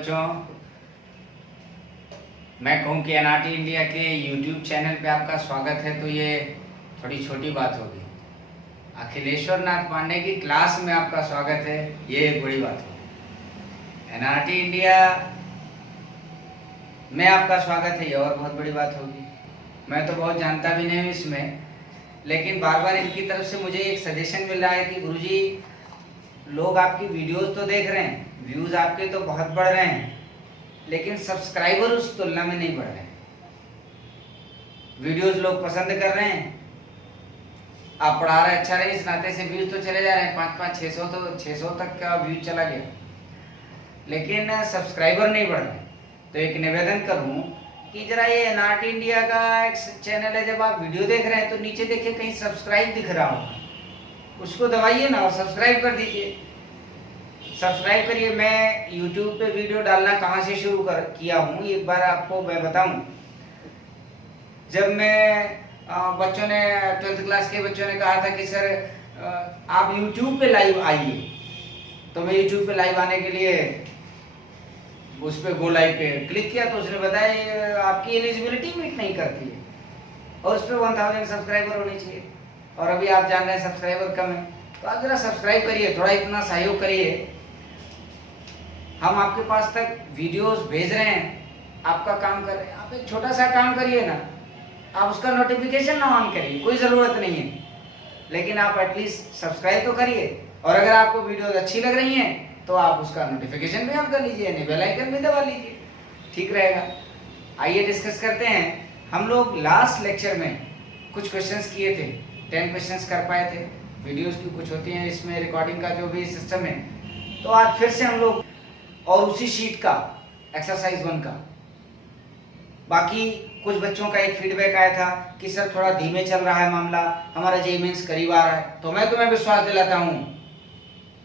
बच्चों, मैं कहूँ कि एनआरटी इंडिया के यूट्यूब चैनल पे आपका स्वागत है। तो ये थोड़ी छोटी बात होगी। अखिलेश्वर नाथ पांडे की क्लास में आपका स्वागत है, ये एक बड़ी बात होगी। एनआरटी इंडिया में आपका स्वागत है, ये और बहुत बड़ी बात होगी। मैं तो बहुत जानता भी नहीं हूँ इसमें, लेकिन बार बार इनकी तरफ से मुझे एक सजेशन मिल रहा है कि गुरुजी, लोग आपकी वीडियोस तो देख रहे हैं, व्यूज़ आपके तो बहुत बढ़ रहे हैं, लेकिन सब्सक्राइबर उस तुलना में नहीं बढ़ रहे हैं। वीडियोस लोग पसंद कर रहे हैं, आप पढ़ा रहे अच्छा रहे, इस नाते से व्यूज तो चले जा रहे हैं, 500-600 तो 600 तक का व्यूज चला गया, लेकिन सब्सक्राइबर नहीं बढ़ रहे। तो एक निवेदन करूं कि जरा ये एनआरटी इंडिया का एक चैनल है, जब आप वीडियो देख रहे हैं तो नीचे देखिए कहीं सब्सक्राइब दिख रहा हो, उसको दबाइए ना और सब्सक्राइब कर दीजिए। सब्सक्राइब करिए। मैं यूट्यूब पे वीडियो डालना कहाँ से शुरू किया हूँ, एक बार आपको मैं बताऊं। जब मैं बच्चों ने 12th क्लास के बच्चों ने कहा था कि सर आप यूट्यूब पे लाइव आइए, तो मैं यूट्यूब पे लाइव आने के लिए उस पर गो लाइव पे क्लिक किया, तो उसने बताया आपकी एलिजिबिलिटी मीट नहीं करती है और उस पर 1000 सब्सक्राइबर होने चाहिए, और अभी आप जान रहे हैं सब्सक्राइबर कम है। तो आप जरा सब्सक्राइब करिए, थोड़ा इतना सहयोग करिए। हम आपके पास तक वीडियोस भेज रहे हैं, आपका काम कर रहे हैं, आप एक छोटा सा काम करिए ना, आप उसका नोटिफिकेशन ना ऑन करिए, कोई ज़रूरत नहीं है, लेकिन आप एटलीस्ट सब्सक्राइब तो करिए। और अगर आपको वीडियोस अच्छी लग रही हैं तो आप उसका नोटिफिकेशन भी ऑन कर लीजिए, यानी बेल आइकन भी दबा लीजिए, ठीक रहेगा। आइए डिस्कस करते हैं। हम लोग लास्ट लेक्चर में कुछ क्वेश्चंस किए थे, 10 क्वेश्चंस कर पाए थे। वीडियोस की कुछ होती हैं इसमें रिकॉर्डिंग का जो भी सिस्टम है, तो आज फिर से हम लोग और उसी शीट का एक्सरसाइज 1 का। बाकी कुछ बच्चों का एक फीडबैक आया था कि सर थोड़ा धीमे चल रहा है मामला, हमारा जेईई मेंस करीब आ रहा है। तो मैं तुम्हें विश्वास दिलाता हूँ,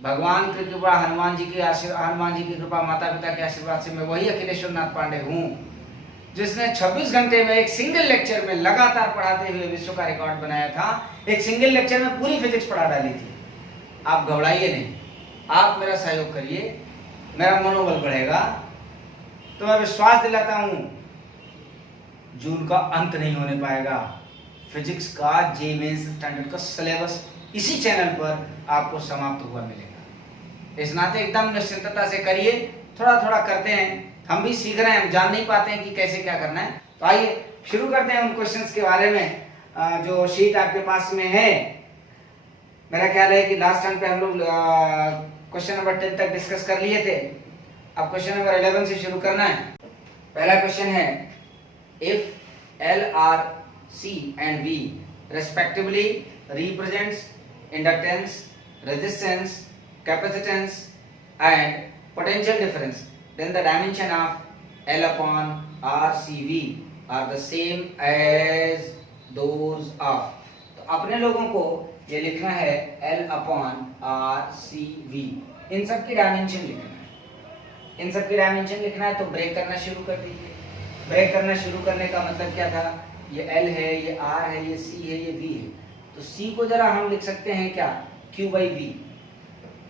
भगवान की कृपा, हनुमान जी की कृपा, माता पिता के आशीर्वाद से मैं वही अखिलेश्वर नाथ पांडे हूँ जिसने 26 घंटे में एक सिंगल लेक्चर में लगातार पढ़ाते हुए विश्व का रिकॉर्ड बनाया था। एक सिंगल लेक्चर में पूरी फिजिक्स पढ़ा डाली थी। आप घबराइए नहीं, आप मेरा सहयोग करिए, मेरा मनोबल बढ़ेगा। तो मैं विश्वास दिलाता हूं जून का अंत नहीं होने पाएगा। फिजिक्स का जेईई मेंस स्टैंडर्ड का सिलेबस इसी चैनल पर आपको समाप्त हुआ मिलेगा। इस नाते एकदम निश्चिंतता से करिए, थोड़ा थोड़ा करते हैं, हम भी सीख रहे हैं, हम जान नहीं पाते हैं कि कैसे क्या करना है। तो आइए शुरू करते हैं उन क्वेश्चंस के बारे में जो शीट आपके पास में है। मेरा ख्याल है कि लास्ट टाइम पे हम लोग क्वेश्चन नंबर 10 तक डिस्कस कर लिए थे। अब क्वेश्चन नंबर 11 से शुरू करना है। पहला क्वेश्चन है, if L R C and V respectively represents inductance, resistance, capacitance and potential difference, then the dimension of L upon RCV are the same as those of। तो अपने लोगों को ये लिखना है L upon RCV, इन सब की डायमेंशन लिखना है। इन सब की डायमेंशन लिखना है तो ब्रेक करना शुरू कर दीजिए। ब्रेक करना शुरू करने का मतलब क्या था, ये L है, ये R है, ये C है, ये V है। तो C को जरा हम लिख सकते हैं क्या, Q by V।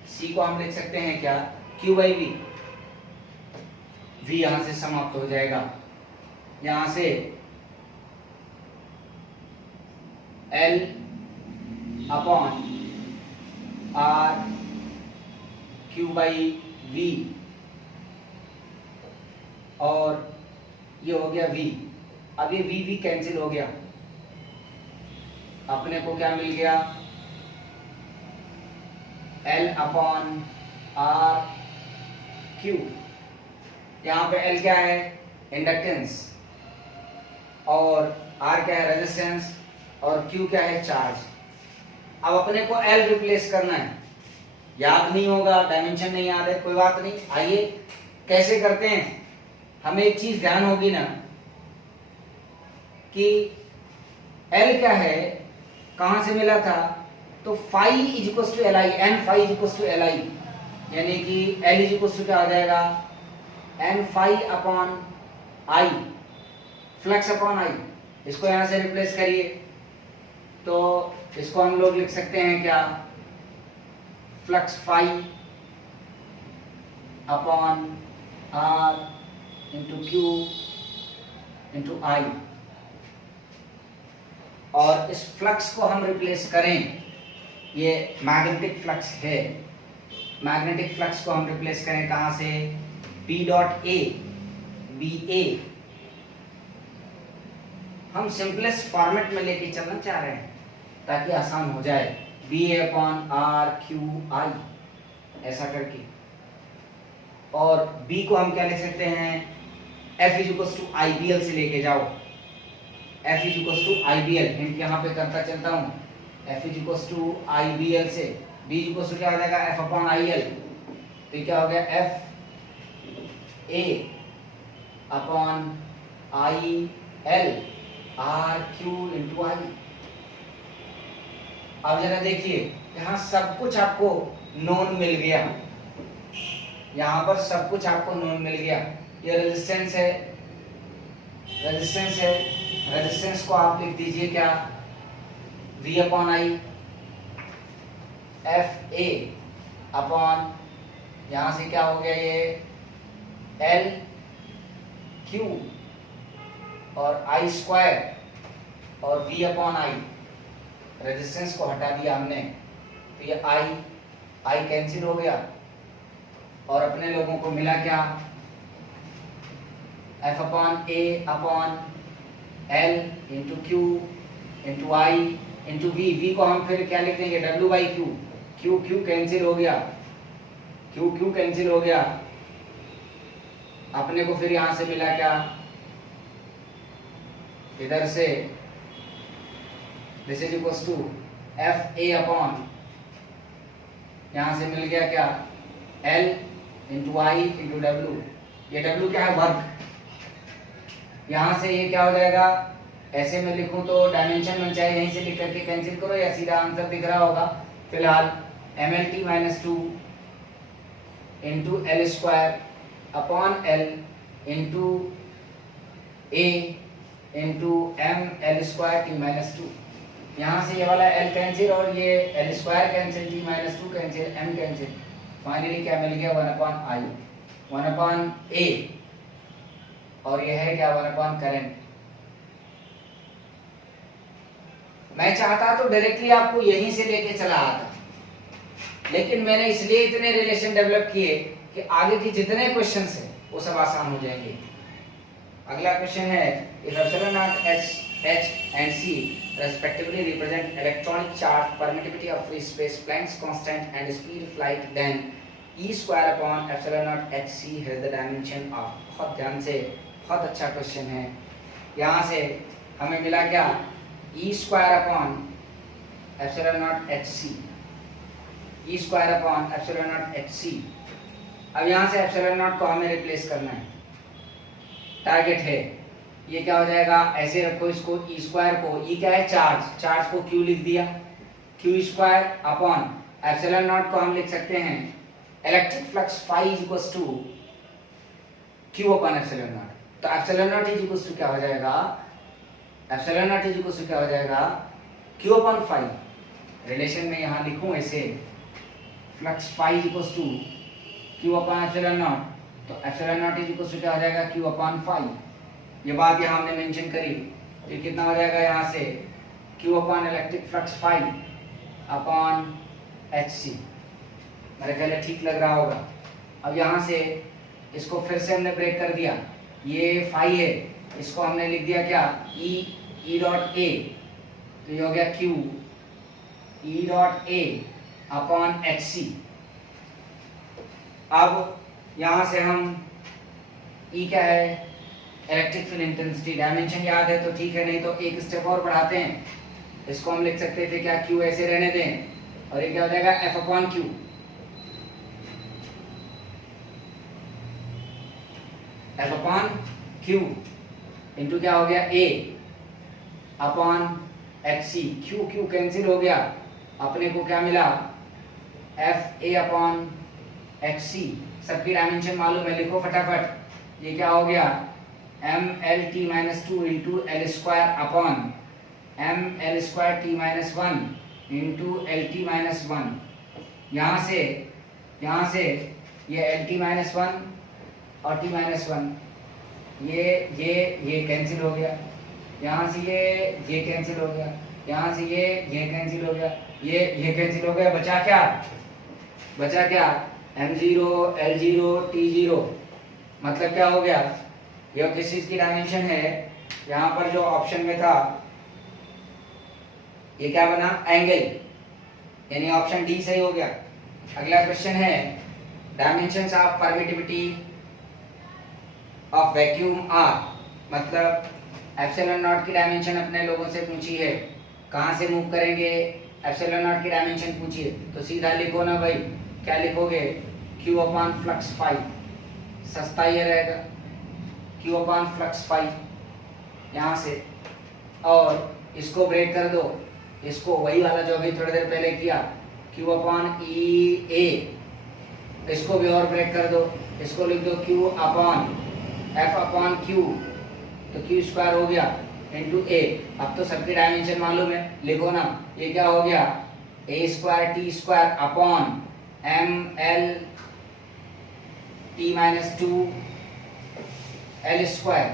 C को हम लिख सकते हैं क्या, Q by V। V यहां से समाप्त हो जाएगा, यहां से L upon R Q by V, और ये हो गया V। अब ये V कैंसिल हो गया, अपने को क्या मिल गया, L अपॉन R Q। यहाँ पे L क्या है, इंडक्टेंस, और R क्या है, रेजिस्टेंस, और Q क्या है, चार्ज। अब अपने को L रिप्लेस करना है, याद नहीं होगा, डायमेंशन नहीं याद है, कोई बात नहीं। आइए कैसे करते हैं। हमें एक चीज ध्यान होगी ना कि L क्या है, कहां से मिला था, तो phi is equal to L I, N phi is equal to L I, यानी कि L इज इक्वल टू क्या हो जाएगा, N phi upon I, flux upon I. इसको यहां से रिप्लेस करिए, तो इसको हम लोग लिख सकते हैं क्या, flux phi upon R into Q into I. और इस फ्लक्स को हम रिप्लेस करें, ये मैग्नेटिक फ्लक्स है, मैग्नेटिक फ्लक्स को हम रिप्लेस करें कहां से, B dot A, B A हम सिंपलेस्ट फॉर्मेट में लेके चलना चाह रहे हैं ताकि आसान हो जाए, B A upon R Q I ऐसा करके। और बी को हम क्या लिख सकते हैं, F is equals to I B L से लेके जाओ, F is equals to I B L, hint यहाँ पे करता चलता हूँ, F is equals to I B L से बी इज इक्वल्स टू क्या हो जाएगा, एफ अपॉन आई एल। तो क्या हो गया, F A upon I L R Q into I. अब जरा देखिए यहाँ सब कुछ आपको नोन मिल गया, यहाँ पर सब कुछ आपको नोन मिल गया। ये रेजिस्टेंस है, रेजिस्टेंस है, रेजिस्टेंस को आप लिख दीजिए क्या, V upon I, F A upon यहां से क्या हो गया ये एल क्यू और आई स्क्वायर और V अपॉन आई, रेजिस्टेंस को हटा दिया हमने तो ये आई कैंसिल हो गया और अपने लोगों को मिला क्या, F upon A upon L into Q into I into V. V को हम फिर क्या लिख देंगे, W by Q, Q Q cancel हो गया, क्यू क्यू कैंसिल हो गया, अपने को फिर यहां से मिला क्या, इधर से this is equals to F A upon यहां से मिल गया क्या, L into I into W. ये डब्ल्यू क्या है, वर्क। यहां से ये क्या हो जाएगा, ऐसे में लिखूं तो डायमेंशन में चाहे यहीं से लिख करके कैंसिल करो या सीधा आंसर दिख रहा होगा। फिलहाल M L T minus two into L square upon L into A into M L square T minus two. यहाँ से ये वाला एल कैंसिल और ये L square cancel, T minus two cancel, M cancel, finally क्या मिल गया, one upon I, one upon A और ये है क्या, वन अपॉन करेंट। मैं चाहता तो डायरेक्टली आपको यहीं से लेके चला आता, लेकिन मैंने इसलिए इतने रिलेशन डेवलप किए कि आगे के जितने क्वेश्चंस हैं वो सब आसान हो जाएंगे। अगला क्वेश्चन है, if epsilon not h and c respectively represent electronic charge, permittivity of free space, Planck's constant and speed flight, then e square upon epsilon naught hc has the dimension of। बहुत ध्यान से, बहुत अच्छा question है। यहाँ से हमें मिला क्या, e square upon epsilon naught hc, e square upon epsilon naught hc। अब यहाँ से epsilon naught को हमें रिप्लेस करना है, टारगेट है। ये क्या हो जाएगा, ऐसे रखो इसको, ई स्क्वायर को, ई क्या है चार्ज, चार्ज को क्यू लिख दिया, Q square upon epsilon nought को हम लिख सकते हैं electric flux phi is equals to Q upon epsilon nought. तो epsilon not is equals to क्या हो जाएगा, epsilon not is equals to क्या हो जाएगा, क्यू अपॉन फाई। रिलेशन में यहाँ लिखूं ऐसे, flux phi is equals to Q upon epsilon nought, तो epsilon not is equals to क्या हो जाएगा, क्यू अपॉन फाई। ये बात यहाँ हमने मेंशन करी, तो कितना हो जाएगा यहाँ से, Q upon electric flux phi upon HC। मेरे ख्याल है ठीक लग रहा होगा। अब यहाँ से इसको फिर से हमने ब्रेक कर दिया, ये फाई है, इसको हमने लिख दिया क्या, E डॉट A, तो ये हो गया Q E dot A upon HC। अब यहाँ से हम E क्या है, इलेक्ट्रिक फील्ड इंटेंसिटी, डायमेंशन याद है तो ठीक है, नहीं तो एक स्टेप और बढ़ाते हैं, इसको हम लिख सकते थे क्या, क्यू ऐसे रहने दें और ये क्या हो जाएगा, F upon Q, F upon Q into क्या हो गया, A upon H C. Q Q cancel हो गया, अपने को क्या मिला, F A upon H C. सबकी डायमेंशन मालूम है, लिखो फटाफट, ये क्या हो गया, M L T minus two into L square upon M L square T minus one into L T minus one. यहाँ से ये एल टी माइनस वन और t माइनस वन, ये कैंसिल हो गया, यहाँ से ये कैंसिल हो गया, यहाँ से ये कैंसिल हो गया, ये कैंसिल हो गया, बचा क्या m0 l0 t0। मतलब क्या हो गया, यह किस चीज की डायमेंशन है, यहाँ पर जो ऑप्शन में था ये क्या बना, एंगल, यानी ऑप्शन डी सही हो गया। अगला क्वेश्चन है dimensions of permittivity of vacuum are, मतलब एप्सिलॉन नॉट की डायमेंशन अपने लोगों से पूछी है, कहाँ से मूव करेंगे, एप्सिलॉन नॉट की डायमेंशन पूछिए तो सीधा लिखो ना भाई, क्या लिखोगे, q अपॉन फ्लक्स फाई, सस्ता ये रहेगा, q अपॉन फ्लक्स फाई यहाँ से, और इसको ब्रेक कर दो, इसको वही वाला जो अभी थोड़ी देर पहले किया, q अपॉन ई ए, इसको भी और ब्रेक कर दो, इसको लिख दो q upon f upon q, तो q स्क्वायर हो गया इंटू a। अब तो सबकी डायमेंशन मालूम है, लिखो ना, ये क्या हो गया, a square T square upon m l t minus to l square,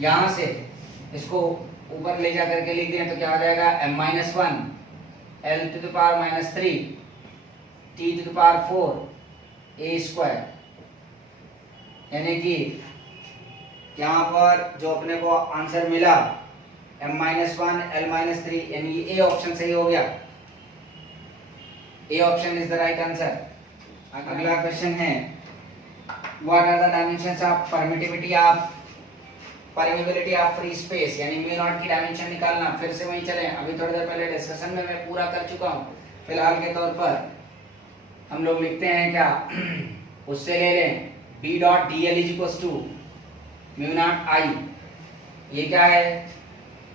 यहाँ से इसको ऊपर ले जा करके लिख दें तो क्या हो जाएगा, m minus one l to the power minus three t to the power four a square, यानी कि यहाँ पर जो अपने को आंसर मिला m minus one l minus three, यानी ए ऑप्शन सही हो गया, A option is the right answer. अगला क्वेश्चन है what are the dimensions of permittivity of permeability of free space, यानी म्यू नॉट की डायमेंशन निकालना। फिर से वहीं चलें, अभी थोड़ी देर पहले डिस्कशन में मैं पूरा कर चुका हूँ, फिलहाल के तौर पर हम लोग लिखते हैं क्या, उससे ले लें b dot D L is equal to mu nought I, ये क्या है,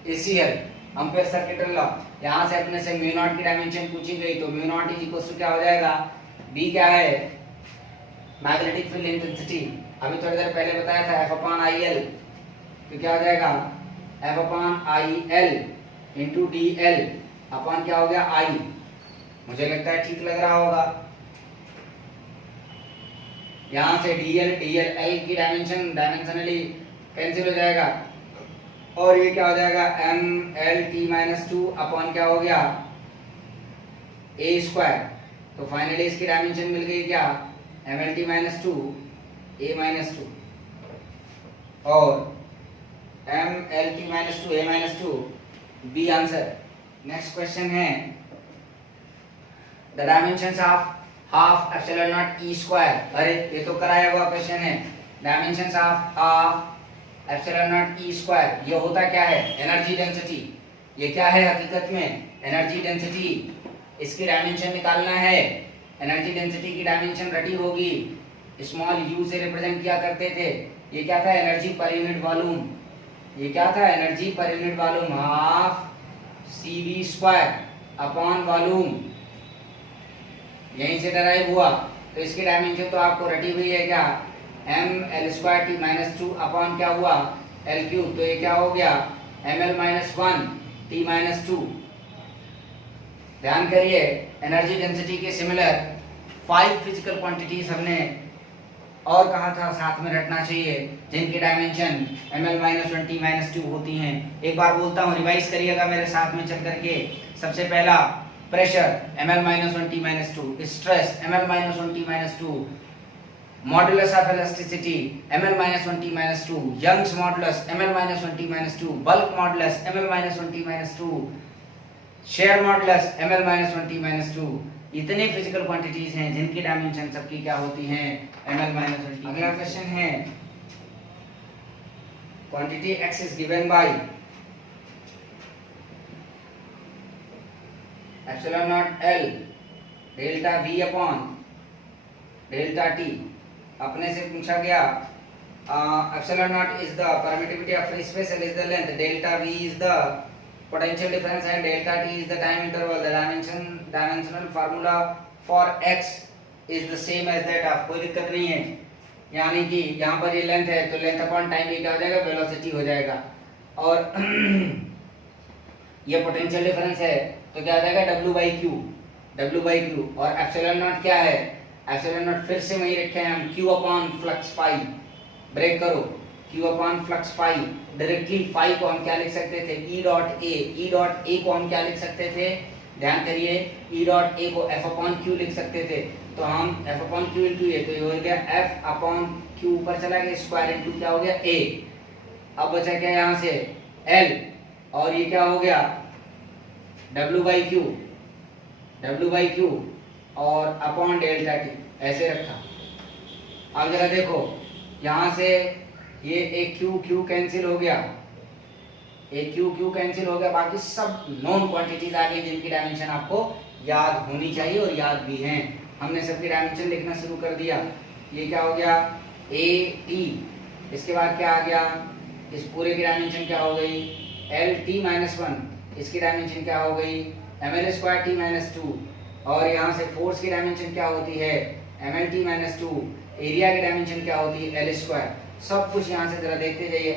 ACL एम्पेयर सर्किटल लॉ। यहाँ से अपने से म्यू नॉट की डायमेंशन पूछी गई तो mu naught is equal to क्या हो जाएगा, b क्या है, मैग्नेटिक फील्ड इंटेंसिटी, अभी थोड़ी देर पहले बताया था f अपॉन आई एल, तो क्या हो जाएगा f upon I L into D L upon क्या हो गया I। मुझे लगता है ठीक लग रहा होगा, यहाँ से dl l की डायमेंशन डायमेंशनली कैंसिल हो जाएगा, और ये क्या हो जाएगा m l t minus two upon क्या हो गया a स्क्वायर, तो फाइनली इसकी डायमेंशन मिल गई क्या, m l t minus two a minus two, और m l t minus two a minus two b answer. Next question है the dimensions of half epsilon nought e square, अरे ये तो कराया हुआ क्वेश्चन है, dimensions of half epsilon nought e square, ये होता क्या है, एनर्जी डेंसिटी, ये क्या है हकीकत में, एनर्जी डेंसिटी, इसकी डायमेंशन निकालना है, एनर्जी डेंसिटी की डायमेंशन रटी होगी, स्मॉल u से रिप्रेजेंट किया करते थे, ये क्या था, एनर्जी पर यूनिट वॉल्यूम, ये क्या था, energy per unit volume, half cv square upon volume, यहीं से डराइव हुआ, तो इसकी डायमेंशन तो आपको रटी हुई है क्या, m l square t minus two upon क्या हुआ l क्यूब, तो ये क्या हो गया m l minus one t minus to. ध्यान करिए एनर्जी डेंसिटी के सिमिलर 5 फिजिकल क्वांटिटीज हमने और कहा था साथ में रटना चाहिए, जिनकी dimension m l minus one t minus to होती हैं। एक बार बोलता हूँ, रिवाइज करिएगा मेरे साथ में चल करके। सबसे पहला pressure ml minus one t minus two, stress ml minus one t minus two, modulus of elasticity ml minus one t minus two, Young's modulus ml minus one t minus two, bulk modulus ml minus one t minus two, shear modulus ml minus one t minus two. इतने physical quantities हैं जिनकी dimension सबकी क्या होती हैं, ml minus one t। अगला question है quantity x is given by epsilon not l delta v upon delta t। अपने से पूछा गया epsilon not is the permittivity of free space, l is the length, delta v is the potential difference and delta t is the time interval. The dimensional formula for x is the same as that of, कोई दिक्कत नहीं है, यानी कि यहाँ पर ये length है तो लेंथ अपॉन टाइम ये क्या हो जाएगा, वेलोसिटी हो जाएगा, और ये पोटेंशियल डिफरेंस है तो क्या हो जाएगा w by q, और एप्सिलॉन नॉट क्या है, एप्सिलॉन नॉट फिर से वही रखे हैं हम q upon flux phi, break करो, Q upon flux phi, directly phi को हम क्या लिख सकते थे, E dot A, E dot A को हम क्या लिख सकते थे, ध्यान करिए, E डॉट ए को F अपॉन Q लिख सकते थे, तो हम F अपॉन Q इंटू ए, तो ये हो गया F अपॉन Q ऊपर चला गया, स्क्वायर इंटू क्या हो गया A। अब बचा क्या यहाँ से L, और ये क्या हो गया W बाई क्यू और अपॉन डेल्टा टी, ऐसे रखा। अब जरा देखो यहाँ से ये एक क्यू कैंसिल हो गया, एक क्यू कैंसिल हो गया, बाकी सब नॉन क्वांटिटीज आ गई जिनकी डायमेंशन आपको याद होनी चाहिए और याद भी हैं। हमने सबकी डायमेंशन लिखना शुरू कर दिया। ये क्या हो गया ए टी, इसके बाद क्या आ गया, इस पूरे की डायमेंशन क्या हो गई एल टी माइनस वन, इसकी डायमेंशन क्या हो गई M L square T minus two, और यहाँ से फोर्स की डायमेंशन क्या होती है M L T minus two, area की डायमेंशन क्या होती है एल स्क्वायर। सब कुछ यहाँ से जरा देखते जाइए,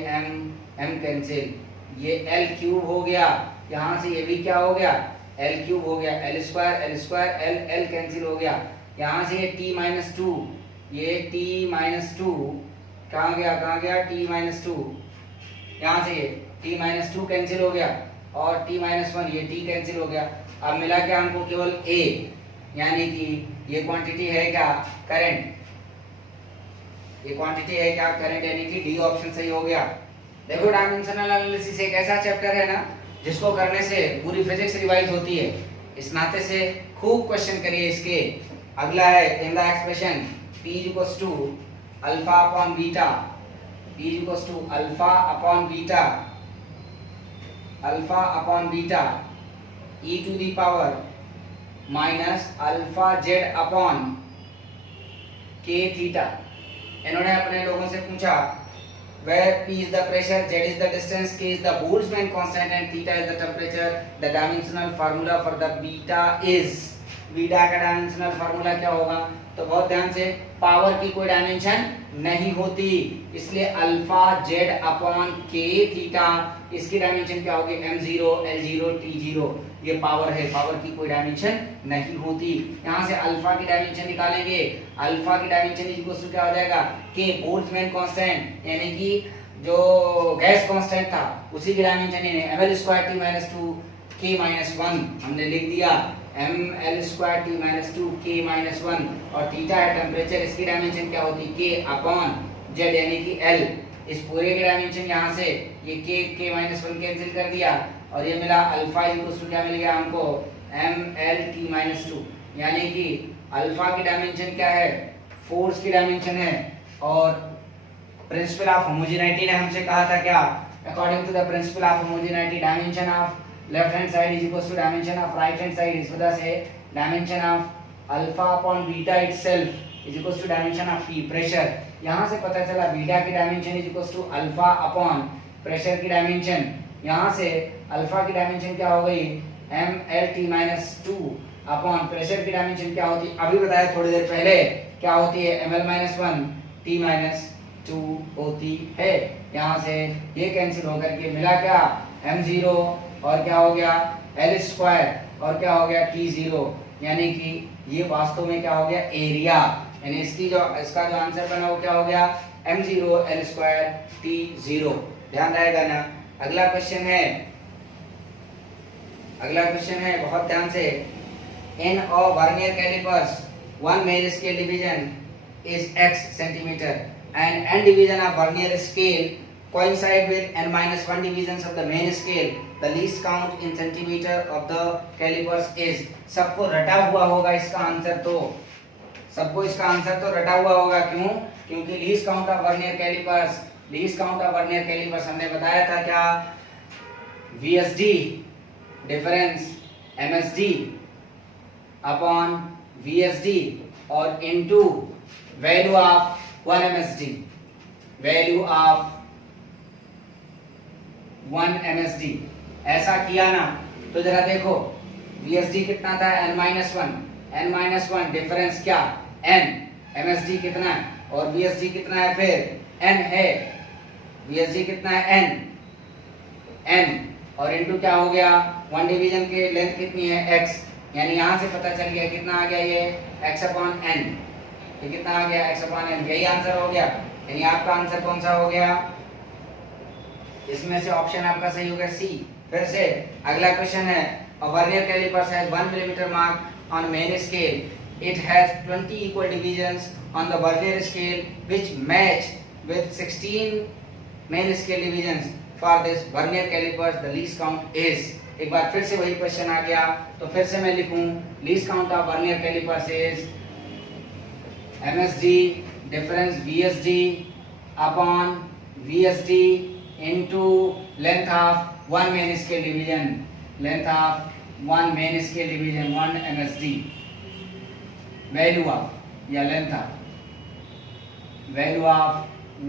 एम कैंसिल, ये एल क्यूब हो गया, यहाँ से ये भी क्या हो गया एल क्यूब हो गया, एल स्क्वायर एल कैंसिल हो गया, यहाँ से ये टी माइनस टू, ये टी माइनस टू कहाँ गया टी माइनस टू, यहाँ से ये टी माइनस टू कैंसिल हो गया, और टी माइनस वन ये टी कैंसिल हो गया। अब मिला क्या हमको केवल ए, यानी कि ये क्वांटिटी है क्या करंट, ये क्वांटिटी है क्या करंट, यानी कि डी ऑप्शन सही हो गया। देखो डायमेंशनल एनालिसिस एक ऐसा चैप्टर है ना जिसको करने से पूरी फिजिक्स रिवाइज होती है, इस नाते से खूब क्वेश्चन करिए इसके। अगला है in the expression P equals to alpha upon beta, P equals to alpha upon beta e to the power minus alpha Z upon K theta. इन्होंने अपने लोगों से पूछा where P is the pressure, Z is the distance, K is the Boltzmann constant and theta is the temperature, the dimensional formula for the beta is, beta का dimensional formula क्या होगा, तो बहुत ध्यान से, पावर की कोई डायमेंशन नहीं होती, इसलिए alpha Z upon K theta, इसकी डायमेंशन क्या होगी m0 l0 t0, ये पावर है, पावर की कोई डायमेंशन नहीं होती। यहाँ से अल्फा की डायमेंशन निकालेंगे, अल्फा की डायमेंशन इक्वल टू क्या हो जाएगा के बोल्ट्जमैन कांस्टेंट, यानी कि जो गैस कांस्टेंट था उसी की dimension he ml square t minus to k minus one, हमने लिख दिया ml square t minus to k minus one, और थीटा है टेम्परेचर, इसकी डायमेंशन क्या होती k अपॉन z यानी कि l, इस पूरे की डायमेंशन यहाँ से ये k माइनस वन कैंसिल कर दिया, और ये मिला अल्फा इक्वल टू क्या मिल गया हमको ml t माइनस टू, यानी कि अल्फा की डायमेंशन क्या है फोर्स की डायमेंशन है, और प्रिंसिपल ऑफ होमोजेनिटी ने हमसे कहा था क्या, according to the principle of homogeneity dimension of left hand side is equal to dimension of right hand side, इस वजह से dimension of alpha upon beta itself is equal to dimension of P, pressure. यहाँ से पता चला beta की dimension is equal to alpha upon pressure की dimension, यहाँ से अल्फा की डायमेंशन क्या हो गई mlt minus two upon pressure की डायमेंशन क्या होती, अभी बताया थोड़ी देर पहले, क्या होती है ml minus one t minus to होती है। यहाँ से ये कैंसिल होकर के मिला क्या m0 और क्या हो गया l स्क्वायर और क्या हो गया t0, यानी कि ये वास्तव में क्या हो गया एरिया, यानी इसका जो आंसर बना वो क्या हो गया m0 l स्क्वायर t0, ध्यान रहेगा ना। अगला क्वेश्चन है बहुत ध्यान से, in a vernier callipers one major scale division is x centimeter and n division of vernier scale coincide with n minus 1 divisions of the main scale, the least count in centimeter of the calipers is, सबको रटा हुआ होगा इसका answer, तो सबको इसका answer तो रटा हुआ होगा, क्यों, क्योंकि least count of vernier callipers हमने बताया था क्या VSD difference MSD upon VSD और into value of 1 MSD, value of 1 MSD, ऐसा किया ना, तो जरा देखो VSD कितना था n -1 डिफरेंस क्या n, MSD कितना है और VSD कितना है, फिर n है, VSD कितना है n और इनटू क्या हो गया 1 डिवीजन की लेंथ कितनी है x, यानी यहाँ से पता चल गया कितना आ गया ये x अपॉन n, ये कितना आ गया x अपॉन n, यही आंसर हो गया यानी आपका आंसर कौन सा हो गया? इसमें से ऑप्शन आपका सही हो गया सी। फिर से अगला क्वेश्चन है, a vernier caliper has 1 millimeter mark on main scale. It has 20 equal divisions on the vernier scale which match with 16 main scale divisions. For this vernier caliper the least count is, एक बार फिर से वही question आ गया, तो फिर से मैं लिखूं least count of vernier calipers is MSD difference VSD upon VSD into length of one main scale division, length of one main scale division 1 MSD, value of या length of value of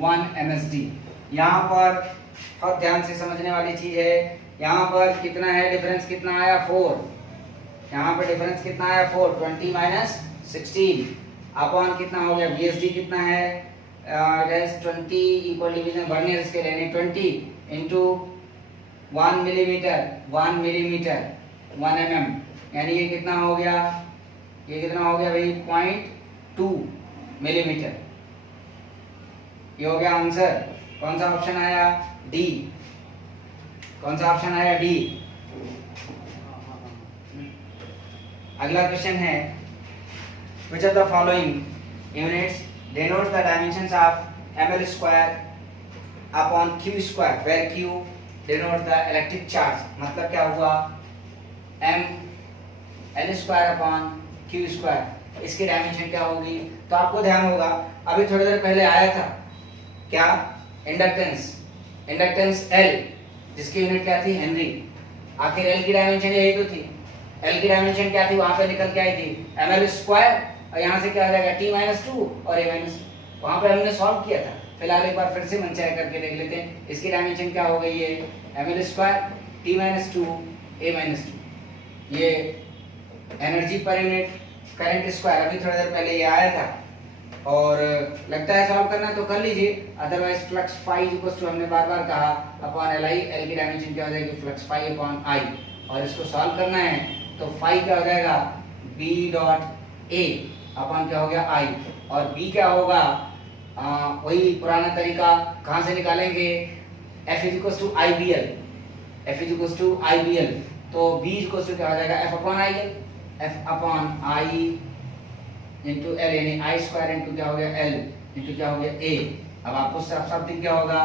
1 MSD। यहाँ पर बहुत ध्यान से समझने वाली चीज है, यहाँ पर कितना है डिफरेंस, कितना आया 4, यहाँ पर डिफरेंस कितना आया 4, 20 माइनस 16 अपॉन कितना हो गया VSD कितना है, it has 20 equal division vernier scale यानी 20 इनटू 1 मिलीमीटर 1 मिलीमीटर 1 mm, यानी ये कितना हो गया, ये कितना हो गया भाई 0.2 मिलीमीटर। ये हो गया आंसर। कौन सा ऑप्शन आया? डी। कौन सा ऑप्शन आया? डी। अगला क्वेश्चन है, which of the following units denotes the dimensions of ml square upon q square, where q denotes the electric charge। मतलब क्या हुआ, m l square upon q square, इसकी डायमेंशन क्या होगी? तो आपको ध्यान होगा अभी थोड़ी देर पहले आया था क्या, इंडक्टेंस, इंडक्टेंस L जिसकी यूनिट क्या थी, हेनरी। आखिर L की डायमेंशन यही तो थी, L की डायमेंशन क्या थी, वहां पे निकल के आई थी ml स्क्वायर, और यहाँ से क्या आ जाएगा t-2 और a-2, वहां पे हमने सॉल्व किया था। फिलहाल एक बार फिर से मन चाहे करके देख लेते हैं। इसकी डायमेंशन क्या हो गई है, ml स्क्वायर t-2 a-2, ये energy per unit current square, अभी थोड़ी देर पहले ये आया था, और लगता है सॉल्व करना तो कर लीजिए, otherwise flux phi equals to, हमने बार बार कहा, अपॉन एल आई, एल की डायमेंशन क्या हो जाएगी फ्लक्स फाई अपॉन आई, और इसको सॉल्व करना है तो फाई क्या हो जाएगा बी डॉट ए अपॉन क्या हो गया आई, और बी क्या होगा, वही पुराना तरीका, कहाँ से निकालेंगे, F is equals to I B L, F is equals to I B L, तो बी इक्वल्स टू क्या हो जाएगा F upon I L, F upon I into L, यानी आई स्क्वायर इंटू क्या हो गया एल इंटू क्या हो गया ए। अब आपको सब दिन क्या होगा,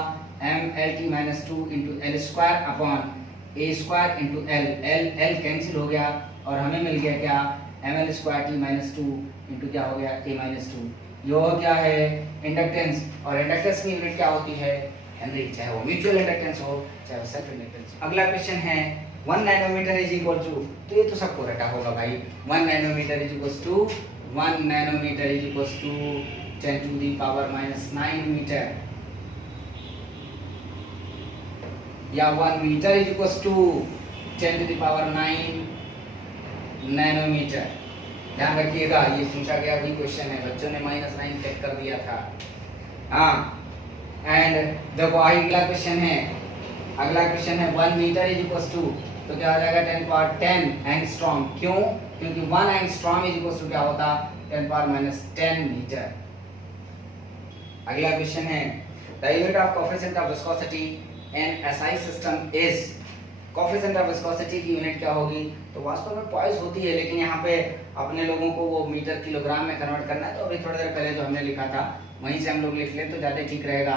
M L T minus 2 into L square upon A square into L, L L cancel हो गया और हमें मिल गया क्या, M L square T minus 2 into क्या हो गया ए माइनस 2। ये क्या है, इंडक्टेंस, और इंडक्टेंस की यूनिट क्या होती है, हेनरी, चाहे वो म्यूचुअल इंडक्टेंस हो चाहे वो सेल्फ इंडक्टेंस। अगला क्वेश्चन है, 1 नैनोमीटर इज इक्वल टू, तो ये तो सबको रटा होगा भाई, 1 nanometre is equal to 1 nanometer is equals to 10 to the power minus 9 meter, या 1 meter is equals to 10 to the power 9 nanometer। ध्यान रखिएगा, ये पूछा गया भी क्वेश्चन है, बच्चों ने -9 चेक कर दिया था। हाँ, एंड देखो अगला क्वेश्चन है, अगला क्वेश्चन है 1 मीटर इज इक्वल्स टू, तो क्या हो जाएगा 10 पावर 10 एंगस्ट्रॉम। क्यों? क्योंकि 1 एंगस्ट्रॉम इज इक्वल्स टू क्या होता, 10 पावर माइनस 10 मीटर। अगला क्वेश्चन है, the unit of coefficient of viscosity in SI system is, coefficient of viscosity की यूनिट क्या होगी, तो वास्तव में पॉइस होती है, लेकिन यहाँ पे अपने लोगों को वो मीटर किलोग्राम में कन्वर्ट करना है, तो अभी थोड़ी देर पहले जो हमने लिखा था वहीं से हम लोग लिख लें तो ज़्यादा ठीक रहेगा।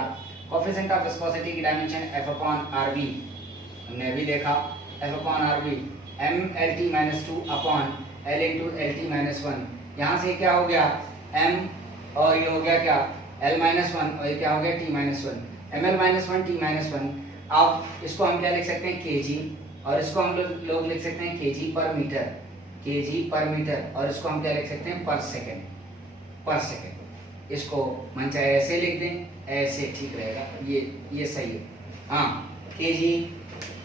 कोएफिशिएंट ऑफ विस्कोसिटी की डायमेंशन f अपॉन rb, हमने अभी देखा f upon rb, mlt-2 upon l into lt-1, यहाँ से क्या हो गया m, और ये हो गया क्या l-1, और ये क्या हो गया t-1, ml-1 t-1। अब इसको हम क्या लिख सकते हैं kg, और इसको हम लोग लिख सकते हैं kg पर मीटर, kg पर मीटर, और इसको हम क्या लिख सकते हैं पर सेकेंड, पर सेकेंड। इसको मन चाहे ऐसे लिख दें, ऐसे ठीक रहेगा, ये सही है। हाँ, kg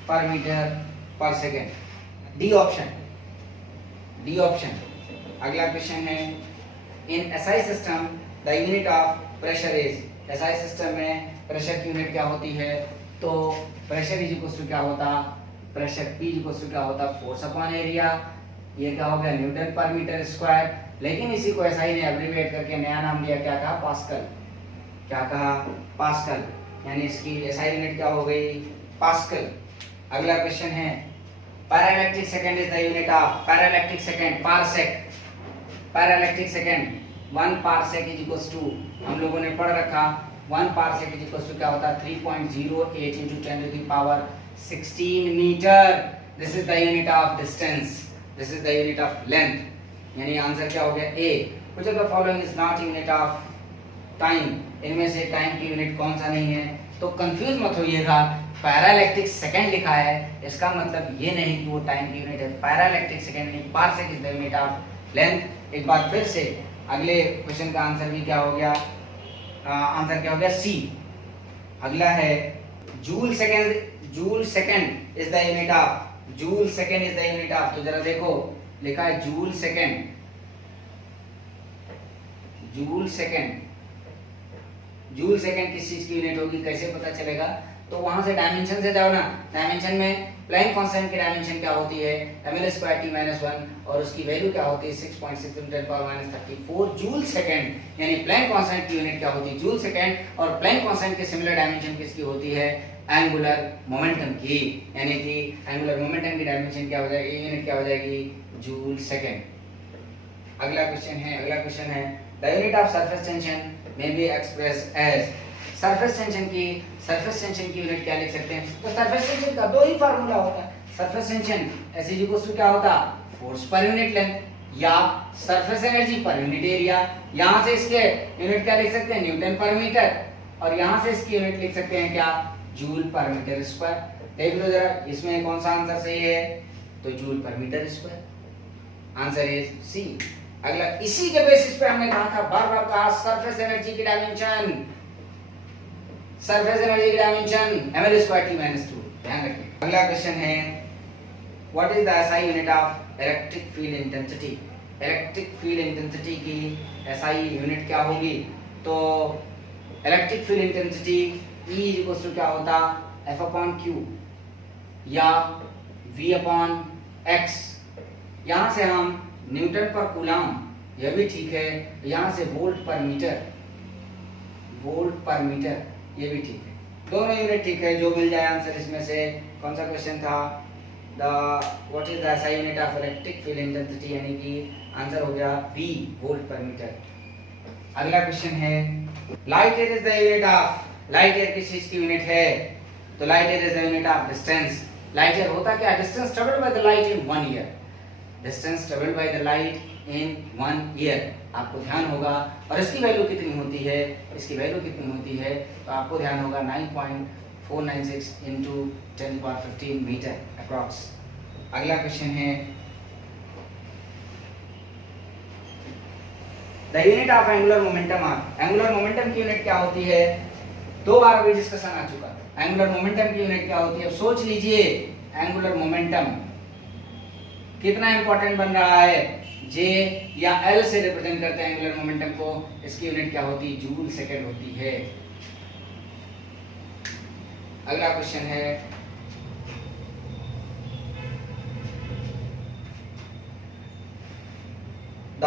पर मीटर पर second, D option, D option. अगला क्वेश्चन है, in SI system the unit of pressure is, SI system में प्रेशर की यूनिट क्या होती है, तो प्रेशर इज इक्वल टू क्या होता, pressure P is equal to क्या होता, फोर्स अपॉन एरिया, ये क्या हो गया न्यूटन पर मीटर स्क्वायर, लेकिन इसी को एसआई ने एब्रिविएट करके नया नाम दिया, क्या था, पास्कल। क्या कहा, पास्कल, यानी इसकी एसआई यूनिट क्या हो गई, पास्कल। अगला क्वेश्चन है parallactic second is the unit of parallactic second, parsec. Parallactic second 1 parsec is equals to, हम लोगों ने पढ़ रखा 1 पारसेक इज इक्वल्स टू क्या होता है 3.08 into 10 to the power 16 metre. This is the unit of distance, this is the unit of length, यानी answer क्या हो गया A. Which of the following is not unit of time, इनमें से time की यूनिट कौन सा नहीं है। तो कंफ्यूज मत होइएगा, पैराइलेक्ट्रिक सेकंड लिखा है इसका मतलब ये नहीं कि वो टाइम की यूनिट है। पैराइलेक्ट्रिक सेकंड यानी parsec is the unit of length. एक बार फिर से अगले क्वेश्चन का आंसर भी क्या हो गया, आंसर क्या हो गया सी। अगला है joule second, joule second is the unit of, joule second is the unit of. तो जरा देखो लिखा है joule second, joule second, joule second किस चीज की यूनिट होगी, कैसे पता चलेगा। तो वहां से डायमेंशन से जाओ ना, डायमेंशन में प्लैंक कांस्टेंट की डायमेंशन क्या होती है ml²t-1 और उसकी वैल्यू क्या होती है 6.6 × 10⁻34 जूल सेकंड। यानी प्लैंक कांस्टेंट की यूनिट क्या होती है जूल सेकंड, और प्लैंक कांस्टेंट के सिमिलर डायमेंशन किसकी होती है एंगुलर मोमेंटम की, यानी कि एंगुलर मोमेंटम की डायमेंशन क्या हो जाएगी, यूनिट क्या हो जाएगी जूल सेकंड। अगला क्वेश्चन है the unit of surface tension may be expressed as, surface tension की यूनिट क्या लिख सकते हैं। तो सरफेस टेंशन का दो ही फार्मूला होता है, surface tension S is equal to क्या होता फोर्स पर यूनिट लेंथ या surface energy per unit area. यहां से इसके यूनिट क्या लिख सकते हैं न्यूटन पर मीटर, और यहां से इसकी यूनिट लिख सकते हैं क्या जूल पर मीटर स्क्वायर। देख लो जरा इसमें कौन सा आंसर सही है, तो joule per metre square, answer is C. अगला इसी के बेसिस पे हमने कहा था, बार बार कहा सरफेस एनर्जी की डायमेंशन, सरफेस एनर्जी की डायमेंशन ml²t-2, ध्यान रखिए। अगला क्वेश्चन है what is the SI unit of electric field intensity. Electric field intensity की एसआई यूनिट क्या होगी, तो इलेक्ट्रिक फील्ड इंटेंसिटी E = क्या होता F/Q या V/x। यहां से हम न्यूटन पर कूलम, यह भी ठीक है, यहां से वोल्ट पर मीटर, वोल्ट पर मीटर ये भी ठीक है, दोनों यूनिट ठीक है, जो मिल जाए आंसर इसमें से। कौन सा क्वेश्चन था, the what is the SI unit of electric field intensity, यानी कि आंसर हो गया V वोल्ट पर मीटर। अगला क्वेश्चन है light year is the unit of, light year किस चीज की यूनिट है, तो light year is the unit of distance. Light year होता क्या, distance travelled by the light in 1 year, distance travelled by the light in 1 year, आपको ध्यान होगा। और इसकी वैल्यू कितनी होती है, इसकी वैल्यू कितनी होती है, तो आपको ध्यान होगा 9.496 into 10⁻15 मीटर अप्रॉक्स। अगला क्वेश्चन है the unit of angular momentum of, angular momentum की यूनिट क्या होती है, 2 बार अभी डिस्कशन आ चुका। एंगुलर मोमेंटम की यूनिट क्या होती है, अब सोच लीजिए एंगुलर मोमेंटम कितना इंपॉर्टेंट बन रहा है, जे या एल से रिप्रेजेंट करते हैं एंगुलर मोमेंटम को, इसकी यूनिट क्या होती है जूल सेकंड होती है। अगला क्वेश्चन है the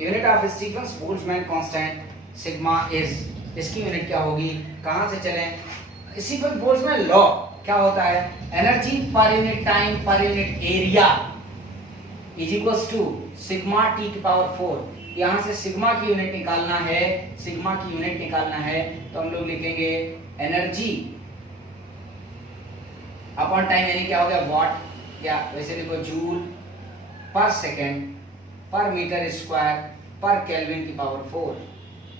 unit of Stefan's Boltzmann constant sigma is, इसकी यूनिट क्या होगी, कहां से चलें, स्टीफन बोल्ट्जमैन लॉ क्या होता है, energy per unit time per unit area is equals to sigma T की पावर 4। यहां से सिग्मा की यूनिट निकालना है, सिग्मा की यूनिट निकालना है, तो हम लोग लिखेंगे एनर्जी अपॉन टाइम, यानी क्या हो गया वाट, या वैसे लिखो जूल पर सेकंड पर मीटर स्क्वायर पर केल्विन की पावर 4।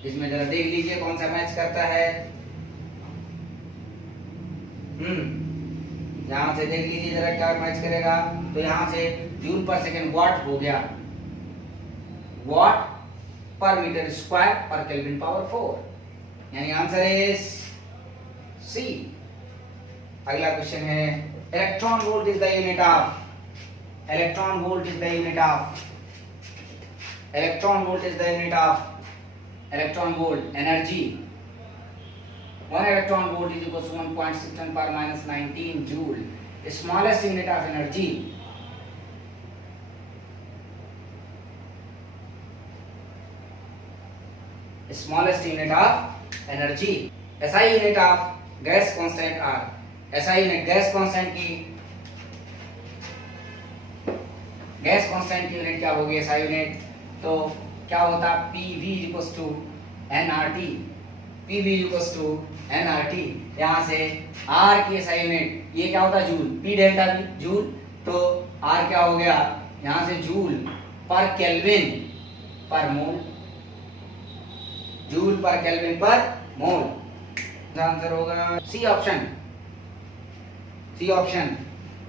इसमें जरा देख लीजिए कौन सा मैच करता है, यहां से देख लीजिए जरा क्या मैच करेगा, तो यहां से जूल पर सेकंड वाट हो गया, watt per metre square per kelvin power 4, यानी आंसर इज सी। अगला क्वेश्चन है electron volt is the unit of, electron volt is the unit of, electron volt is the unit of electron volt energy. 1 electron volt is equal to 1.6 × 10⁻19 joule, smallest unit of energy। smallest unit of of energy. SI unit of gas constant R, SI unit gas constant की unit क्या होगी SI unit? तो क्या होता है PV equals to nRT, PV equals to nRT। यहाँ से R की SI यूनिट ये क्या होता है joule, P delta V joule, तो R क्या हो गया यहाँ से जूल पर केल्विन पर मोल, जूल पर केल्विन पर मोल। आंसर होगा सी ऑप्शन, सी ऑप्शन।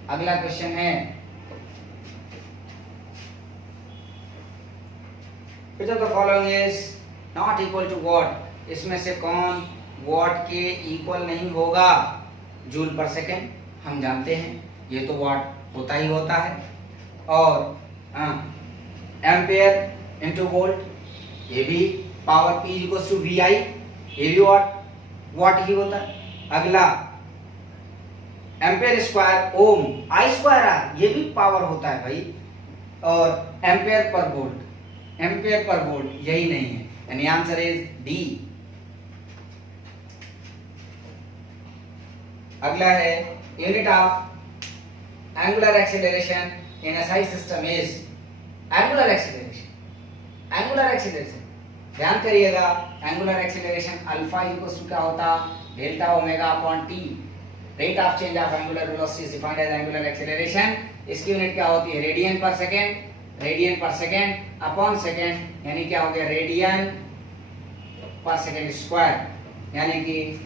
अगला क्वेश्चन है which of the following is not equal to watt? इसमें से कौन वॉट के इक्वल नहीं होगा? जूल पर सेकेंड हम जानते हैं, ये तो वॉट होता ही होता है, और एम्पेयर इंटू वोल्ट ये भी power P equals to VI, ये भी वॉट ही होता है। अगला ampere square ohm I square R ये भी पावर होता है भाई, और ampere per volt, ampere per volt यही नहीं है, यानी आंसर इज डी। अगला है unit of angular acceleration in SI system is, angular acceleration, angular acceleration ध्यान करिएगा, angular acceleration alpha equals to क्या होता delta omega upon T, rate of change of angular velocity is defined as angular acceleration. इसकी unit क्या होती है radian per second, radian per second upon second, यानी क्या हो गया रेडियन पर सेकेंड स्क्वायर, यानी कि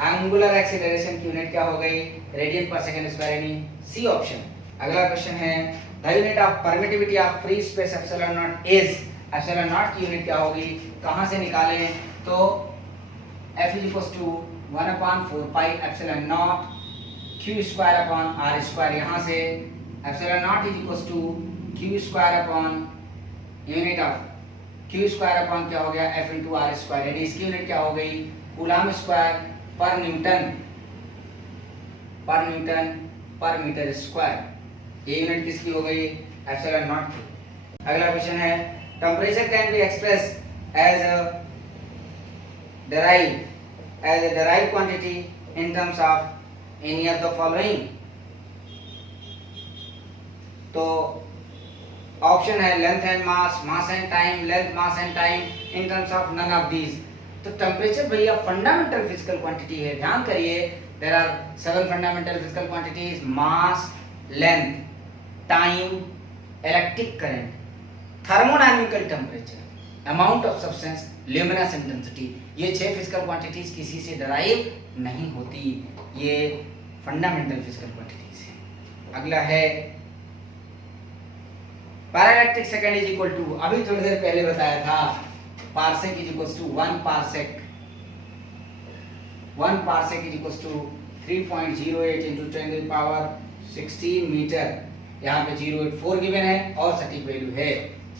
एंगुलर एक्सीलरेशन की यूनिट क्या हो गई रेडियन पर सेकेंड स्क्वायर, यानी सी ऑप्शन। अगला क्वेश्चन है the unit of permittivity of free space epsilon not is, epsilon naught की यूनिट क्या होगी, कहां से निकालें? तो F is equals to 1/4 pi epsilon naught Q square upon R square, यहां से epsilon not is equals to Q square upon unit of Q square upon क्या हो गया F इंटू R स्क्वायर, यानी इसकी यूनिट क्या हो गई coulomb square per newton, per newton per metre square, ये यूनिट किसकी हो गई एप्सिलॉन नॉट की। अगला क्वेश्चन है temperature can be express as a derived quantity in terms of any of the following। तो ऑप्शन है length and mass, mass and time, length mass and time, in terms of none of these. तो temperature भैया fundamental physical quantity है, ध्यान करिए there are 7 fundamental physical quantities, mass, length, time, electric current, thermodynamical temperature, amount of substance, luminous intensity, ये 6 physical quantities किसी से derive नहीं होती, ये फंडामेंटल फिजिकल क्वांटिटीज है। अगला है parallactic second is equal to, अभी थोड़ी देर पहले बताया था parsec is equal to 1 parsec, 1 parsec is equal to 3.08 into 10 to the power 16 metre, यहाँ पे 0.4 गिवन है और सटीक वैल्यू है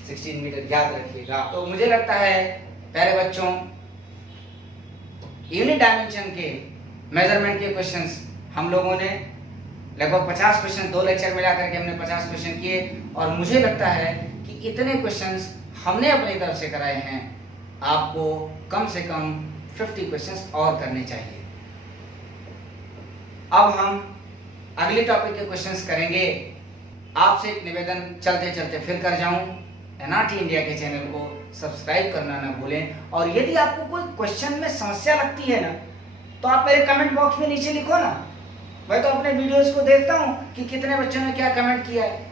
16 मीटर, याद रखिएगा। तो मुझे लगता है प्यारे बच्चों यूनिट डायमेंशन के मेजरमेंट के क्वेश्चंस हम लोगों ने लगभग 50 क्वेश्चन 2 लेक्चर मिला करके हमने 50 क्वेश्चन किए, और मुझे लगता है कि इतने क्वेश्चंस हमने अपनी तरफ से कराए हैं, आपको कम से कम 50 क्वेश्चंस और करने चाहिए। अब हम अगले टॉपिक के क्वेश्चंस करेंगे। आपसे एक निवेदन चलते चलते फिर कर जाऊं, एनआरटी इंडिया के चैनल को सब्सक्राइब करना ना भूलें, और यदि आपको कोई क्वेश्चन में समस्या लगती है ना तो आप मेरे कमेंट बॉक्स में नीचे लिखो ना, मैं तो अपने वीडियोस को देखता हूँ कि कितने बच्चों ने क्या कमेंट किया है।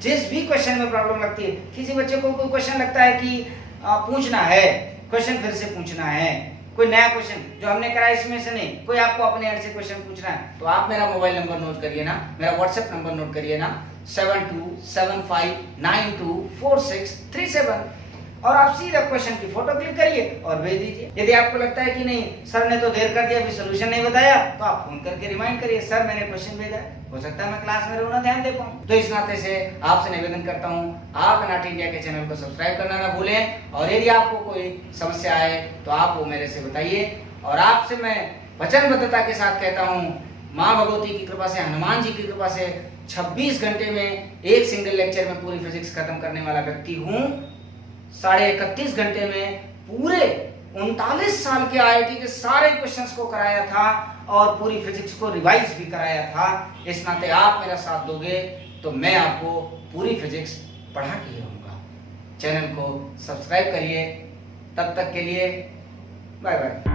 जिस भी क्वेश्चन में प्रॉब्लम लगती है, किसी बच्चे को कोई क्वेश्चन लगता है कि पूछना है, क्वेश्चन फिर से पूछना है, कोई नया क्वेश्चन जो हमने कराया इसमें से नहीं, कोई आपको अपने एंड से क्वेश्चन पूछना है, तो आप मेरा मोबाइल नंबर नोट करिए ना, मेरा व्हाट्सएप नंबर नोट करिए ना 7275924637, और आप सीधा क्वेश्चन की फोटो क्लिक करिए और भेज दीजिए। यदि आपको लगता है कि नहीं सर ने तो देर कर दिया, अभी सोल्यूशन नहीं बताया, तो आप फोन करके रिमाइंड करिए सर मैंने क्वेश्चन भेजा है, हो सकता है मैं क्लास में रहूं ना ध्यान दे पाऊं। तो इस नाते से आपसे निवेदन करता हूं आप एनआरटी इंडिया के चैनल को सब्सक्राइब करना ना भूलें, और यदि आपको कोई समस्या आए तो आप वो मेरे से बताइए। और आपसे मैं वचनबद्धता के साथ कहता हूँ माँ भगवती की कृपा से, हनुमान जी की कृपा से 26 घंटे में एक सिंगल लेक्चर में पूरी फिजिक्स खत्म करने वाला व्यक्ति हूँ। 31.5 घंटे में पूरे 39 साल के आईआईटी के सारे क्वेश्चंस को कराया था और पूरी फिजिक्स को रिवाइज भी कराया था। इस नाते आप मेरा साथ दोगे तो मैं आपको पूरी फिजिक्स पढ़ा के ही रहूँगा। चैनल को सब्सक्राइब करिए। तब तक के लिए बाय बाय।